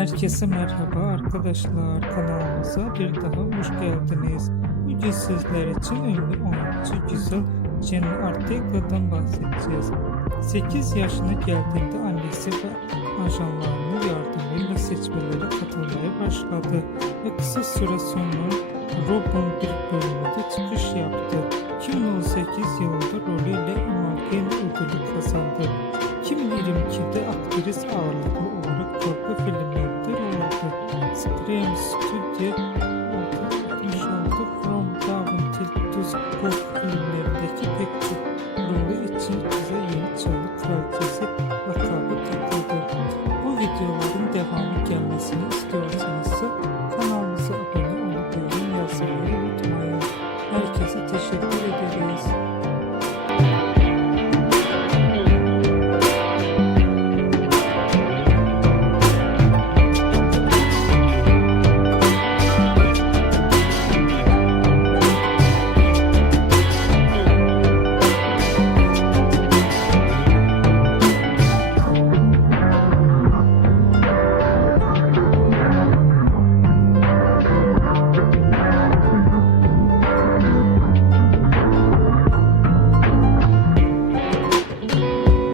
Herkese merhaba arkadaşlar, kanalımıza bir daha hoş geldiniz. Bugün sizler için ünlü oyuncu Güzel Jenny Ortega'dan bahsedeceğiz. 8 yaşına geldiğinde annesi ve ajanlarının yardımıyla seçmelere katılmaya başladı ve kısa süre sonra Rob'un bir bölümünde çıkış yaptı. 2018 yılında rolüyle Imagen ödülü kazandı. 2022'de aktris ağırlıklı olarak korku filmlerinde rol aldı. Scream Studio